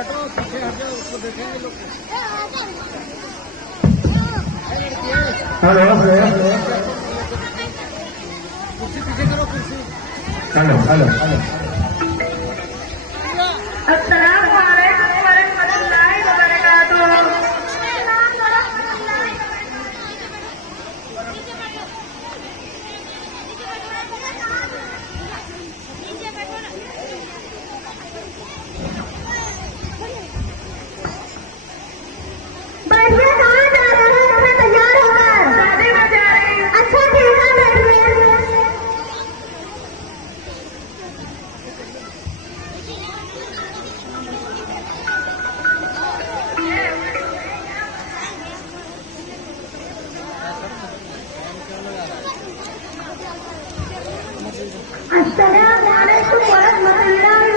बैठो, पीछे हट जाओ, उसको देखेंगे लोग। हेलो हेलो, कुर्सी पीछे करो, कुर्सी। हेलो हेलो हेलो, अस्सलाम वालेकुम वरहमतुल्लाहि वबरकातुहू। अस्सलाम वालेकुम वरहमतुल्लाहि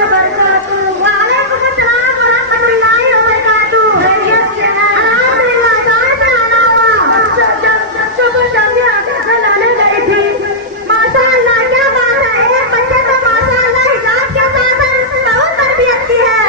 वबरकातुहू। वालेकुम अस्सलाम वरहमतुल्लाहि वबरकातुहू। खैरियत से हैं? अल्हम्दुलिल्लाह। कहाँ से आना हुआ? सुबह शादी आकर लाने गई थी। माशाअल्लाह, क्या बात है। एक बच्चे तो माशाअल्लाह हिजाब के साथ बहुत तरबियत की है।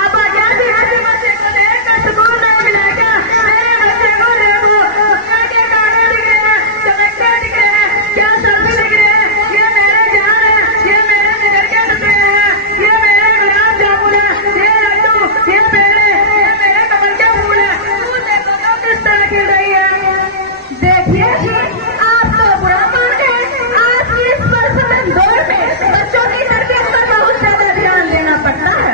अब आजाद बच्चे को देखकर सुकून नहीं मिलेगा। मेरे बच्चे को देखो, दुनिया के गाने दिख रहे हैं, चमकते दिख रहे हैं, क्या सब्जी दिख रहे हैं। ये मेरे जान है, ये मेरे जिगर के टुकड़े हैं, ये मेरे गुलाब जामुन है, ये लड्डू, ये पेड़े, ये मेरे कमल के फूल है। फूल देखो तो किस तरह खिल रही है। देखिए जी, आप तो बुरा मान गए। आज की इस परसमन दौर में बच्चों की तरबियत पर बहुत ज्यादा ध्यान देना पड़ता है।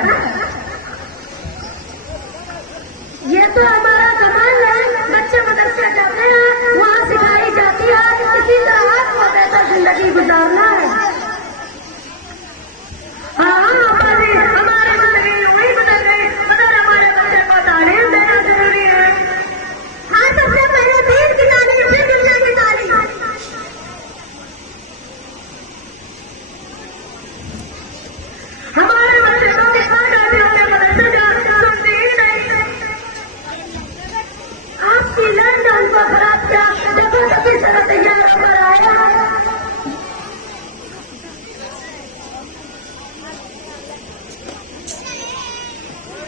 ये तो हमारा कमाल है। बच्चे मदरसे जाते हैं, वहाँ सिखाई जाती है इसी तरह आपको बेहतर जिंदगी गुजारना है। हाँ अब्बाजी, हमारी जिंदगी वही बदल गई, मगर हमारे बच्चे को तालीम देना जरूरी है। हाँ, सबसे पहले दीन की तालीम, फिर दुनिया की तालीम। हमारे बच्चे को कितना कहते होंगे मदरसे जा, सुनती ही नहीं। आपकी लंदन को खराब किया, देखो तो किस तरह तैयार होकर आया।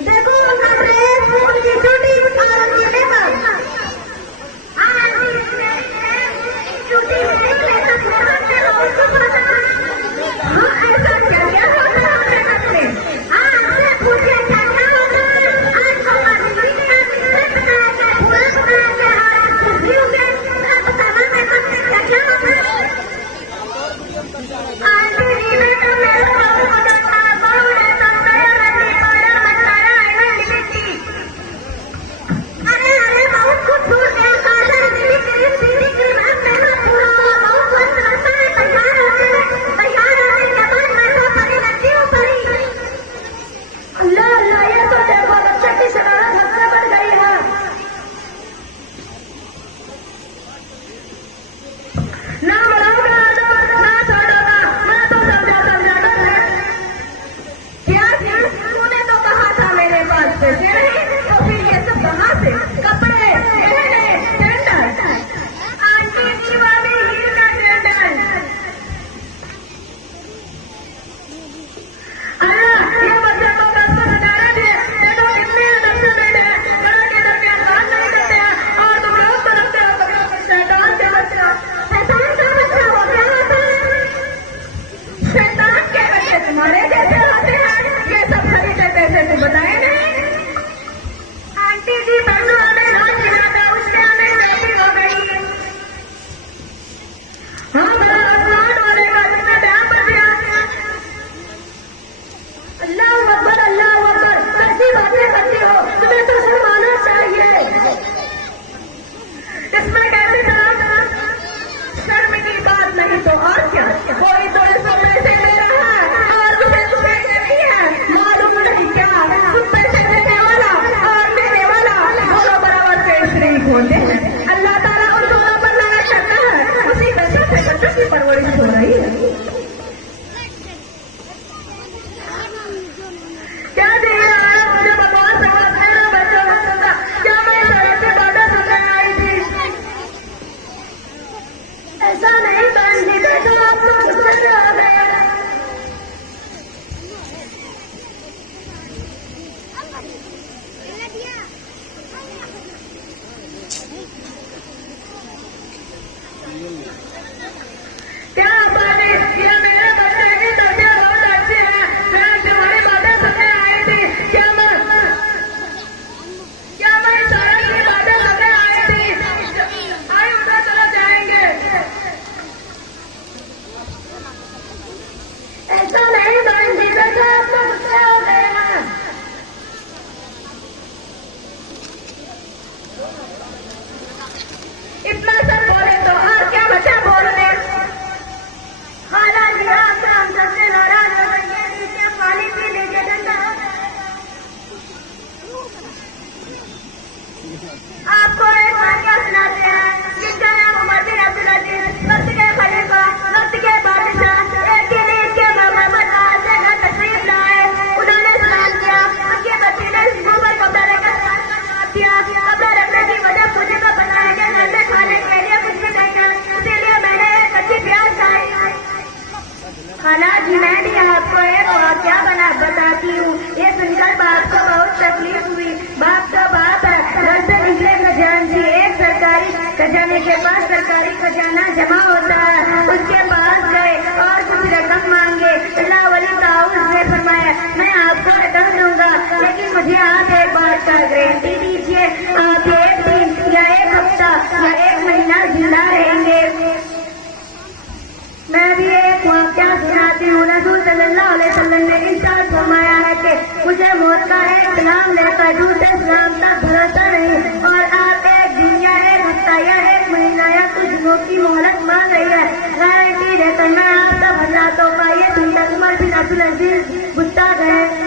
देखो उनका ड्रेस, फूल की चूड़ी और उनकी मेकअप। हाँ जी, चूड़ी मेकअप से लोगों को पता। हाँ, ऐसा क्या क्या होता है अपने घर में। हाँ, आपसे पूछे क्या क्या होता है। आज तो मजबूरी में आपने बताया क्या, पूरा बताया क्या। आज खुशी हो गया, बताना मेकअप में क्या क्या होता है। आंटी जी ने तो मेरे बहुत मजा आया, बहू ने तो नया रंगी पाउडर मचाया, आईलाइनर की। अरे अरे, बहुत खूबसूरत है। काजल, नीली क्रीम, सीधी क्रीम, अब मेकअप पूरा हुआ, बहुत मस्त लगता है। तैयार होने के बाद मैं तो परी लगती हूँ, परी। अल्लाह अल्लाह, ये तो देखो बच्चे की शरारत हद से बढ़ गई है। ना बढ़ाऊंगा ना छोड़ूंगा, मैं तो समझा कर क्या थी। तूने तो कहा था मेरे पास पैसे नहीं, तो फिर ये सब कहाँ से। कपड़े, गहने, सैंडल। आंटी जी वाली हील का सैंडल। ये बच्चे को बस को बता रहे थे, देखो कितने अदब से बैठे हैं, बड़ों के दरमियान बात नहीं करते हैं, और तुम लोग तो रखते हो बच्चों को शैतान के बच्चे। शैतान का बच्चा हो, क्या होता है। शैतान के बच्चे तुम्हारे जैसे होते हैं। ये सब खरीदे पैसे तुम बताए नहीं। आंटी जी परसों हमें नाच गिरा था, उसके हमें गलती हो गई। हाँ, बड़ा आसमान वाले का तुमने बयान कर दिया। अल्लाह अकबर, अल्लाह अकबर, कैसी बातें करती हो। तुम्हें तो शर्माना चाहिए। इसमें कैसे शर्म की बात नहीं तो और क्या। कोई तो इसको पैसे दे रहा है और उसे पैसे नहीं है, मालूम नहीं क्या। तुम पैसे देने वाला और लेने वाला दोनों बराबर से शरीक होते हैं। अल्लाह ताला उन दोनों पर लानत करता है। उसी पैसों से बच्चों की परवरिश हो रही है। क्या दिया मुझे बकवास समझ मेरा बच्चा बच्चा, क्या मैं सड़क पे बातें सुनने आई थी। ऐसा नहीं बहन जी, देखो आप तो गुस्से में आ गए। क्या बात है, ये मेरे बच्चे की तबीयत बहुत अच्छी है। मैं तुम्हारी बातें सुनने आई थी। क्या मैं सारा की बातें सुनने आई थी। आइए उधर चले जाएंगे। ऐसा नहीं बहन जी, देखो आप तो गुस्से हो गए हैं। इतना सब बोले तो और क्या बचा बोलने। खाना दिया तो हम सबसे नाराज हो गए। नीचे पानी पी लीजिए, ठंडा हो जाएगा। आपको एक वाक्य सुनाते हैं जिसका नाम उमर बिन अब्दुल अजीज, वक्त के खलीफा, वक्त के बादशाह, एक ही नींद के मोहम्मद से घर तशरीफ लाए। उन्होंने सलाम किया। उनके बच्चे ने ऊपर कपड़ा लेकर सलाम का जवाब दिया। कपड़ा रखने की वजह मुझे को बताया गया घर में खाने के लिए कुछ भी नहीं था, इसीलिए मैंने एक कच्ची प्याज खाई। खाना जी मैं भी आपको एक वाक्य बताती हूँ। ये सुनकर बाप को बहुत तकलीफ हुई। बाप तो बाप है, घर से निकले खजानची। एक सरकारी खजाने के पास सरकारी खजाना जमा होता है, उसके पास गए और कुछ रकम मांगे। अल्लाह वली ताऊस ने फरमाया मैं आपको रकम दूंगा, लेकिन मुझे आप एक बात का गारंटी दीजिए, आप एक दिन या एक हफ्ता या एक महीना जिंदा रहेंगे। मैं भी एक वाक्या सुनाती हूँ। रसूल सल्लल्लाहु अलैहि वसल्लम ने इरशाद फरमाया है कि मुझे मौत का एक नाम लेकर दूसरे नाम तक भरोसा नहीं, और आप एक दिन या एक हफ्ता या एक महीना या कुछ दिनों की मोहलत मांग रही है। गारंटी देकर मैं आप सब हजरातों का ये सुनकर उमर बिन अब्दुल अजीज गुस्सा गए।